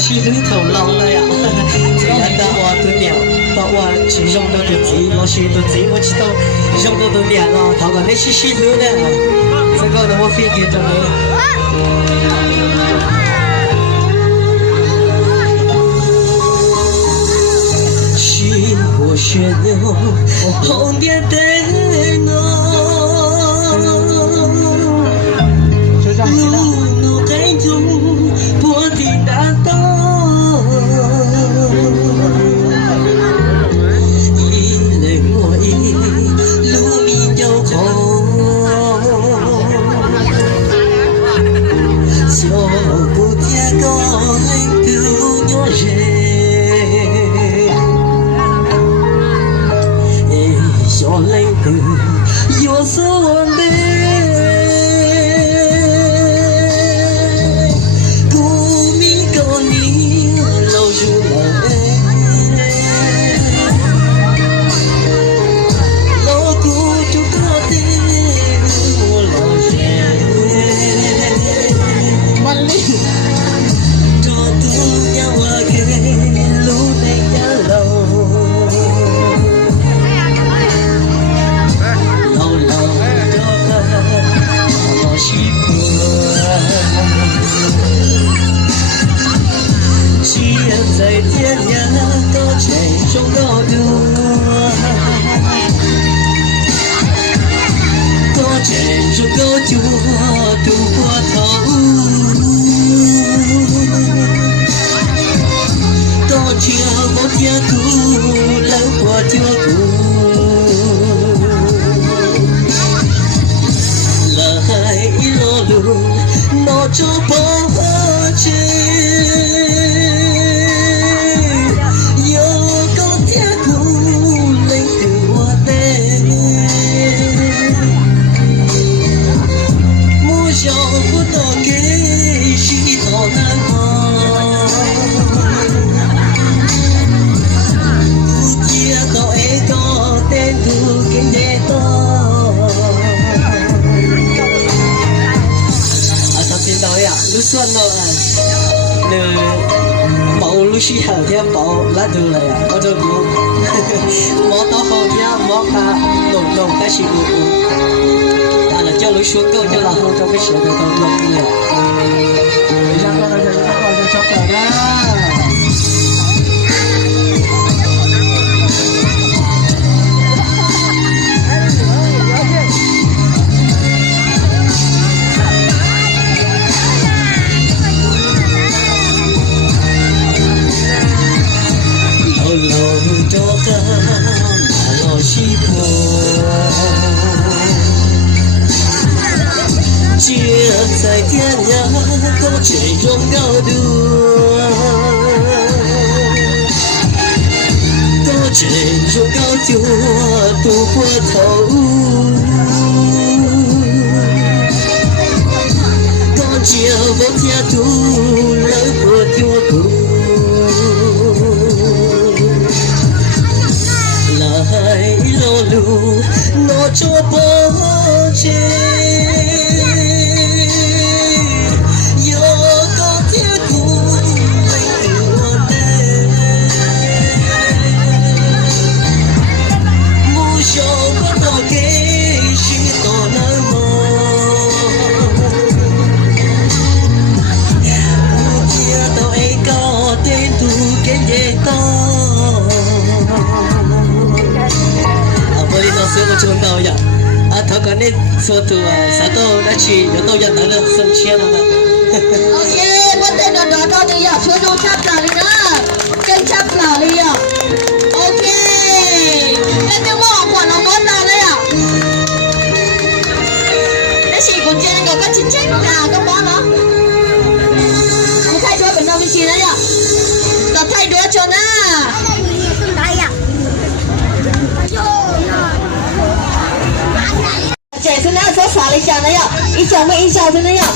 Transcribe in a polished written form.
是路头老了呀，这样的我都鸟，把我去用到的字，老师的字我知道，用到的鸟了，他个那是路的，这个呢我非给着你。心我血流，红点灯路该走，破地大道，一泪我一路面有空，就不见高冷的鸟人，小冷的有所望的。在天涯高千中高度，高千中高度渡过头，高千我天途冷过丢苦，来一路路那就不去。算了啊，那保路是后天保拉到了呀，我就讲，冇到后天冇怕弄但是啊那叫路说够就然后就被写的都弄了，然后就搞的。在天涯高千中高度，高千中高度渡过头，高千我天途冷过丢苦，来路路那就不去。Suatu satu đã chỉ được tôi nhận được sân chia rồi nè. Ok, vấn đề đó đó đi à, số trong chắp là đi đó, trên chắp là đi à. Ok, cái tiếng mỏ của nó món nào đấy à? Cái gì của trên có cái chính sách là cái món đó. Không thay đổi bên đâu cái gì đấy à? Tập thay đổi cho na. Trẻ xin nào số xả lấy chàng đấy ạ, ít chàng mới ít chàng xin đấy ạ.